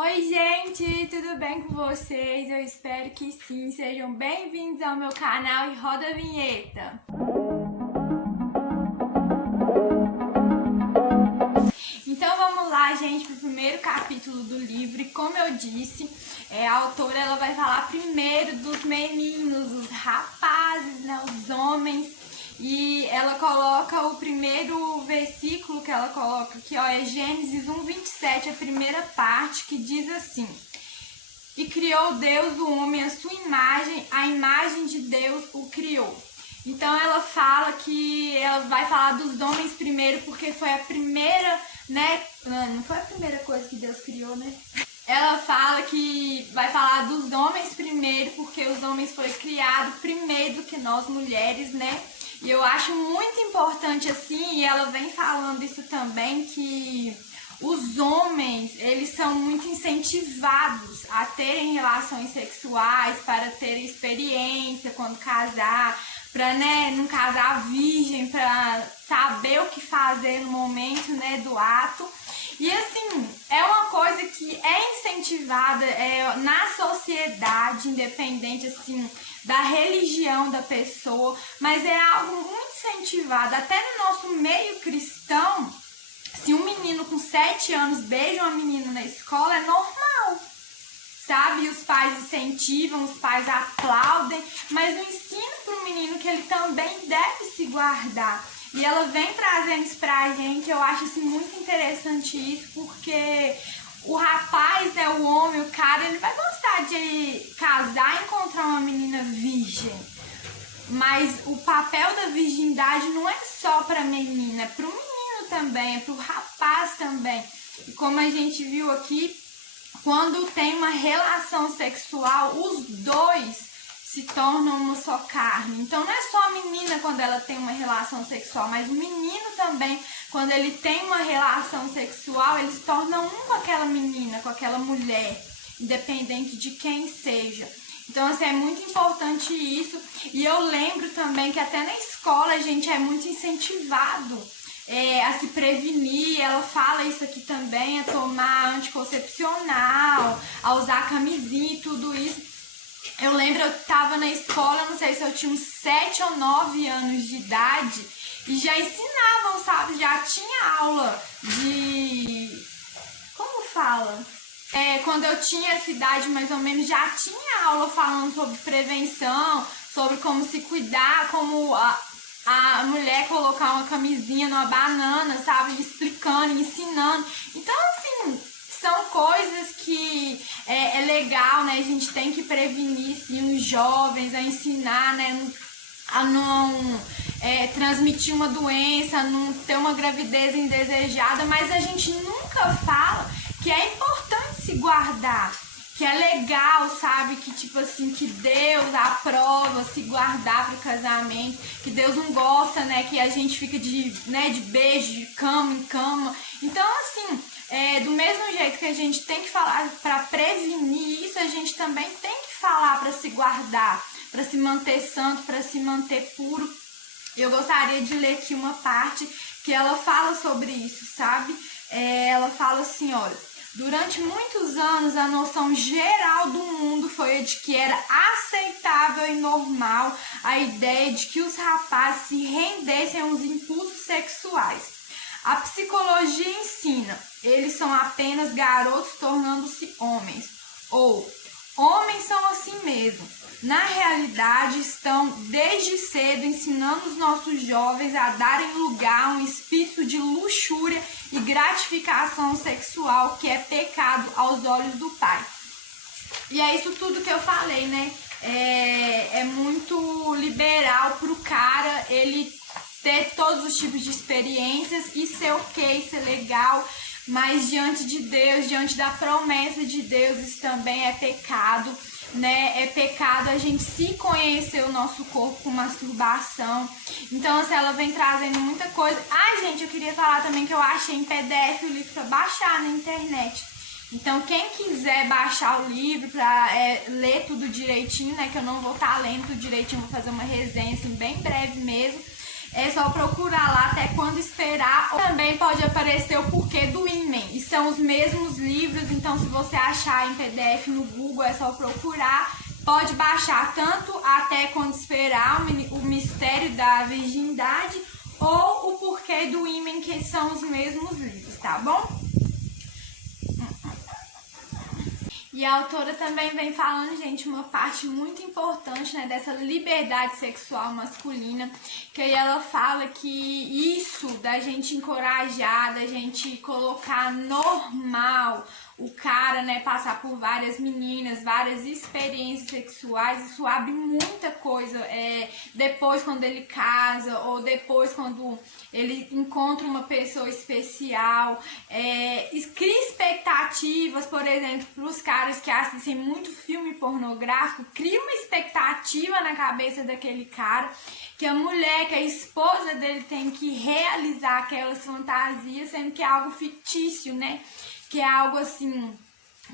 Oi, gente, tudo bem com vocês? Eu espero que sim. Sejam bem-vindos ao meu canal e roda a vinheta. Então vamos lá, gente, para o primeiro capítulo do livro. E como eu disse, a autora ela vai falar primeiro dos meninos, os rapazes, né, os homens. E ela coloca o primeiro versículo que ela coloca aqui, ó, é Gênesis 1:27, a primeira parte, que diz assim: E criou Deus o homem à sua imagem, a imagem de Deus o criou. Então ela fala que ela vai falar dos homens primeiro, porque foi a primeira, né? Não foi a primeira coisa que Deus criou, né? Ela fala que vai falar dos homens primeiro, porque os homens foram criados primeiro do que nós mulheres, né? E eu acho muito importante assim, e ela vem falando isso também, que os homens, eles são muito incentivados a terem relações sexuais, para terem experiência quando casar, para, né, não casar virgem, para saber o que fazer no momento, né, do ato. E assim, é uma coisa que é incentivada na sociedade, independente assim da religião da pessoa, mas é algo muito incentivado até no nosso meio cristão. Se um menino com 7 anos beija uma menina na escola, é normal, sabe? E os pais incentivam, os pais aplaudem, mas o ensino para o menino que ele também deve se guardar. E ela vem trazendo isso pra gente. Eu acho assim, muito interessante isso, porque o rapaz, né, o homem, o cara, ele vai gostar de casar e encontrar uma menina virgem. Mas o papel da virgindade não é só pra menina, é pro menino também, é pro rapaz também. E como a gente viu aqui, quando tem uma relação sexual, os dois se tornam uma só carne. Então não é só a menina quando ela tem uma relação sexual, mas o menino também, quando ele tem uma relação sexual, ele se torna um com aquela menina, com aquela mulher, independente de quem seja. Então, assim, é muito importante isso. E eu lembro também que até na escola a gente é muito incentivado a se prevenir. Ela fala isso aqui também, a tomar anticoncepcional, a usar camisinha e tudo isso. Eu lembro, eu tava na escola, não sei se eu tinha uns 7 ou 9 anos de idade, e já ensinavam, sabe? Já tinha aula de... Como fala? Quando eu tinha essa idade, mais ou menos, já tinha aula falando sobre prevenção, sobre como se cuidar, como a mulher colocar uma camisinha numa banana, sabe? Explicando, ensinando. Então, assim, são coisas que é legal, né? A gente tem que prevenir, sim, os jovens, a ensinar, né? A não transmitir uma doença, a não ter uma gravidez indesejada, mas a gente nunca fala que é importante se guardar, que é legal, sabe, que tipo assim, que Deus aprova se guardar para o casamento, que Deus não gosta, né, que a gente fica de beijo, de cama em cama. Então, assim, do mesmo jeito que a gente tem que falar para prevenir isso, a gente também tem que falar para se guardar, para se manter santo, para se manter puro. Eu gostaria de ler aqui uma parte que ela fala sobre isso, sabe? Ela fala assim, olha: durante muitos anos a noção geral do mundo foi a de que era aceitável e normal a ideia de que os rapazes se rendessem aos impulsos sexuais. A psicologia ensina, eles são apenas garotos tornando-se homens, ou homens são assim mesmo. Na realidade, estão desde cedo ensinando os nossos jovens a darem lugar a um espírito de luxúria e gratificação sexual, que é pecado aos olhos do Pai. E é isso tudo que eu falei, né? É muito liberal pro cara ele ter todos os tipos de experiências e ser ok, ser legal, mas diante de Deus, diante da promessa de Deus, isso também é pecado, né? É pecado a gente se conhecer o nosso corpo com masturbação. Então, assim, ela vem trazendo muita coisa. Gente, eu queria falar também que eu achei em PDF o livro para baixar na internet. Então, quem quiser baixar o livro para ler tudo direitinho, né? Que eu não vou estar lendo tudo direitinho, vou fazer uma resenha assim, bem breve mesmo. é só procurar lá Até Quando Esperar. Também pode aparecer O Porquê do Ímen, e são os mesmos livros, então se você achar em PDF no Google é só procurar. Pode baixar tanto Até Quando Esperar, o Mistério da Virgindade, ou O Porquê do Ímen, que são os mesmos livros, tá bom? E a autora também vem falando, gente, uma parte muito importante, né, dessa liberdade sexual masculina, que aí ela fala que isso da gente encorajar, da gente colocar normal o cara, né, passar por várias meninas, várias experiências sexuais, isso abre muita coisa, depois quando ele casa, ou depois quando ele encontra uma pessoa especial, cria expectativas, por exemplo, para os caras que assistem muito filme pornográfico, cria uma expectativa na cabeça daquele cara, que a mulher, que a esposa dele tem que realizar aquelas fantasias, sendo que é algo fictício, né? Que é algo assim,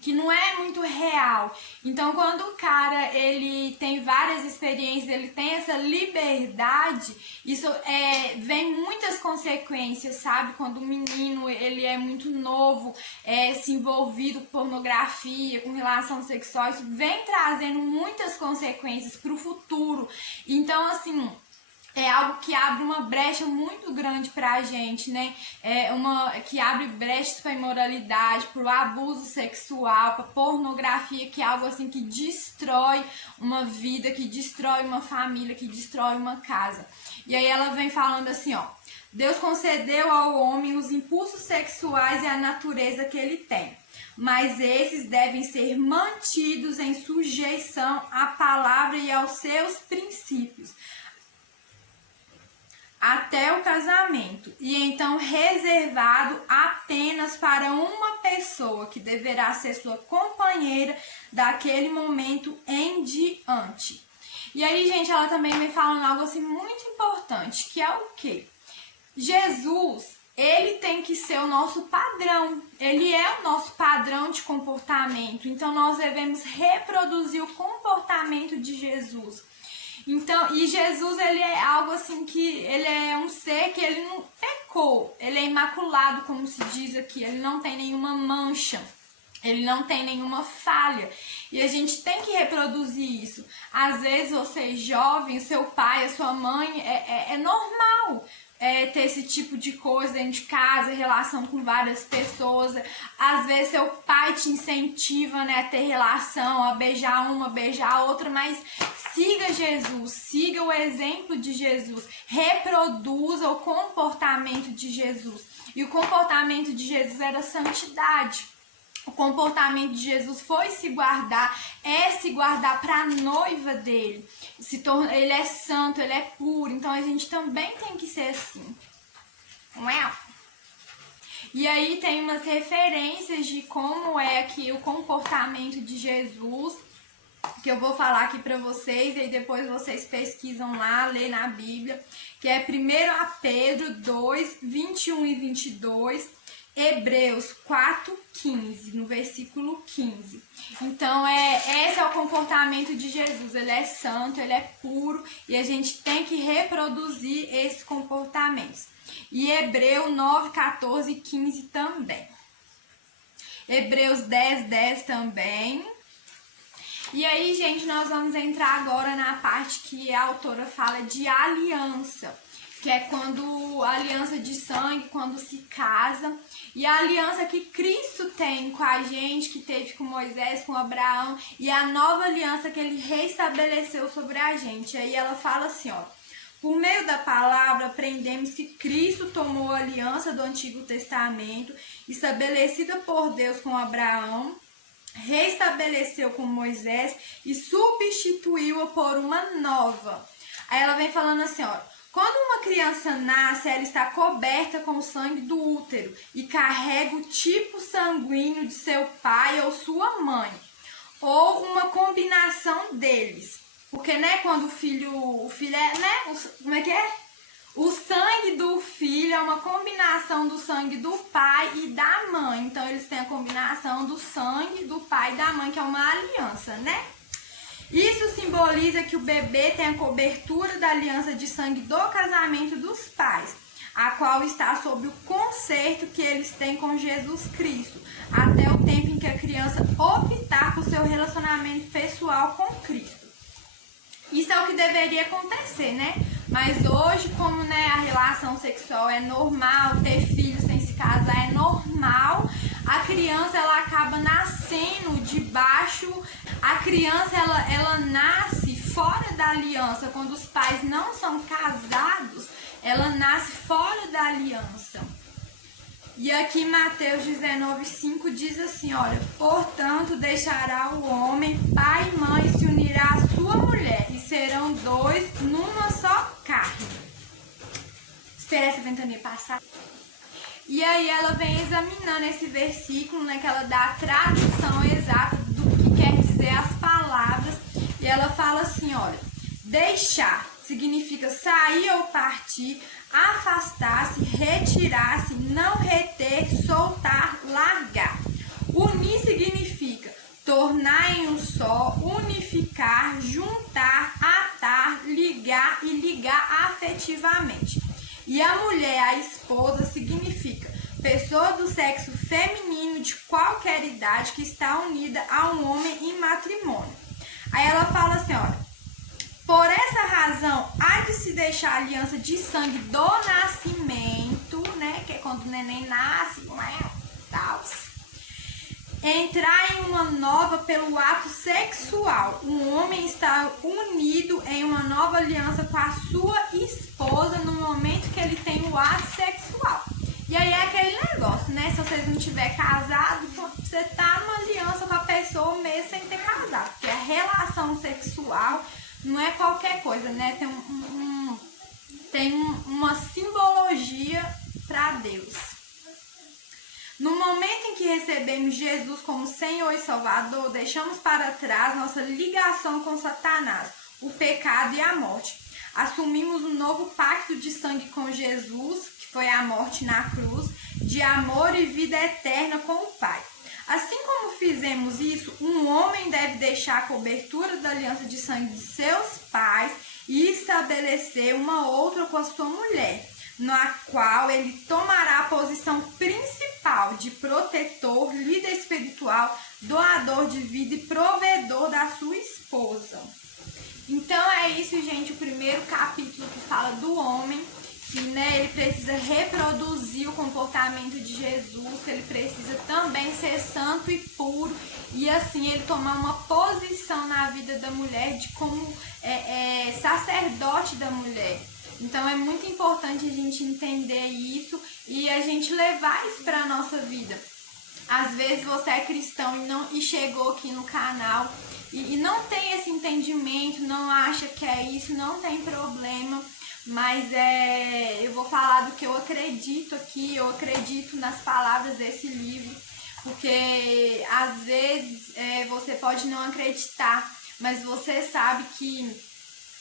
que não é muito real. Então, quando o cara, ele tem várias experiências, ele tem essa liberdade, isso vem muitas consequências, sabe? Quando o menino, ele é muito novo, se envolvido com pornografia, com relação sexual, isso vem trazendo muitas consequências para o futuro. Então, assim, é algo que abre uma brecha muito grande pra gente, né? Que abre brechas pra imoralidade, pro abuso sexual, pra pornografia, que é algo assim que destrói uma vida, que destrói uma família, que destrói uma casa. E aí ela vem falando assim, ó: Deus concedeu ao homem os impulsos sexuais e a natureza que ele tem, mas esses devem ser mantidos em sujeição à palavra e aos seus princípios até o casamento, e então reservado apenas para uma pessoa que deverá ser sua companheira daquele momento em diante. E aí, gente, ela também vem falando algo assim muito importante, que é o quê? Jesus, ele tem que ser o nosso padrão, ele é o nosso padrão de comportamento, então nós devemos reproduzir o comportamento de Jesus. Então, e Jesus, ele é algo assim que, ele é um ser que ele não pecou, ele é imaculado, como se diz aqui, ele não tem nenhuma mancha, ele não tem nenhuma falha, e a gente tem que reproduzir isso. Às vezes você jovem, seu pai, a sua mãe, é normal ter esse tipo de coisa dentro de casa, relação com várias pessoas. Às vezes seu pai te incentiva, né, a ter relação, a beijar uma, beijar a outra, mas siga Jesus, siga o exemplo de Jesus, reproduza o comportamento de Jesus. E o comportamento de Jesus era santidade. O comportamento de Jesus foi se guardar para a noiva dele. Ele é santo, ele é puro, então a gente também tem que ser assim. Não é? E aí tem umas referências de como é aqui o comportamento de Jesus, que eu vou falar aqui para vocês, e aí depois vocês pesquisam lá, lê na Bíblia, que é 1 Pedro 2, 21 e 22, Hebreus 4:15, no versículo 15. Então, esse é o comportamento de Jesus. Ele é santo, ele é puro, e a gente tem que reproduzir esses comportamentos. E Hebreus 9, 14 e 15 também. Hebreus 10, 10 também. E aí, gente, nós vamos entrar agora na parte que a autora fala de aliança, que é quando a aliança de sangue, quando se casa, e a aliança que Cristo tem com a gente, que teve com Moisés, com Abraão, e a nova aliança que ele restabeleceu sobre a gente. Aí ela fala assim, ó: por meio da palavra aprendemos que Cristo tomou a aliança do Antigo Testamento, estabelecida por Deus com Abraão, restabeleceu com Moisés e substituiu-a por uma nova. Aí ela vem falando assim, ó: quando uma criança nasce, ela está coberta com o sangue do útero e carrega o tipo sanguíneo de seu pai ou sua mãe, ou uma combinação deles. Porque, né, quando o filho é, né, como é que é? O sangue do filho é uma combinação do sangue do pai e da mãe. Então, eles têm a combinação do sangue do pai e da mãe, que é uma aliança, né? Isso simboliza que o bebê tem a cobertura da aliança de sangue do casamento dos pais, a qual está sob o conserto que eles têm com Jesus Cristo, até o tempo em que a criança optar por seu relacionamento pessoal com Cristo. Isso é o que deveria acontecer, né? Mas hoje, como a relação sexual é normal, ter filhos sem se casar é normal, a criança ela acaba nascendo debaixo, a criança ela nasce fora da aliança. Quando os pais não são casados, ela nasce fora da aliança. E aqui Mateus 19:5 diz assim, olha, portanto deixará o homem pai e mãe e se unirá à sua mulher e serão dois numa só carne. Espera essa ventania passar. E aí ela vem examinando esse versículo, que ela dá a tradução exata do que quer dizer as palavras. E ela fala assim, olha, deixar significa sair ou partir, afastar-se, retirar-se, não reter, soltar, largar. Unir significa tornar em um só, unificar, juntar, atar, ligar e ligar afetivamente. E a mulher, a esposa, significa pessoa do sexo feminino de qualquer idade que está unida a um homem em matrimônio. Aí ela fala assim, olha, por essa razão, há de se deixar a aliança de sangue do nascimento, que é quando o neném nasce, tal, entrar em uma nova pelo ato sexual. Um homem está unido em uma nova aliança com a sua esposa no momento que ele tem o ato sexual. E aí é aquele negócio, se vocês não tiverem casado, você tá numa aliança com a pessoa mesmo sem ter casado. Porque a relação sexual não é qualquer coisa, tem uma simbologia para Deus. No momento em que recebemos Jesus como Senhor e Salvador, deixamos para trás nossa ligação com Satanás, o pecado e a morte. Assumimos um novo pacto de sangue com Jesus, que foi a morte na cruz, de amor e vida eterna com o Pai. Assim como fizemos isso, um homem deve deixar a cobertura da aliança de sangue de seus pais e estabelecer uma outra com a sua mulher, na qual ele tomará a posição principal de protetor, líder espiritual, doador de vida e provedor da sua esposa. Então é isso, gente, o primeiro capítulo que fala do homem, que ele precisa reproduzir o comportamento de Jesus, que ele precisa também ser santo e puro, e assim ele tomar uma posição na vida da mulher de como sacerdote da mulher. Então é muito importante a gente entender isso e a gente levar isso para a nossa vida. Às vezes você é cristão e chegou aqui no canal e não tem esse entendimento, não acha que é isso, não tem problema. Mas eu vou falar do que eu acredito aqui, eu acredito nas palavras desse livro, porque às vezes você pode não acreditar, mas você sabe que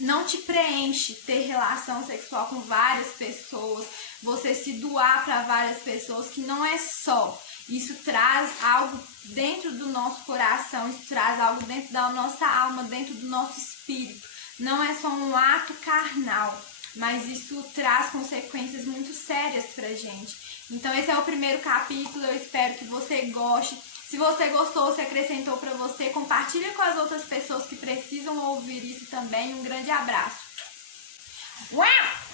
não te preenche ter relação sexual com várias pessoas, você se doar para várias pessoas, que não é só. Isso traz algo dentro do nosso coração, isso traz algo dentro da nossa alma, dentro do nosso espírito. Não é só um ato carnal, mas isso traz consequências muito sérias pra gente. Então esse é o primeiro capítulo, eu espero que você goste. Se você gostou, se acrescentou pra você, compartilha com as outras pessoas que precisam ouvir isso também. Um grande abraço. Uau!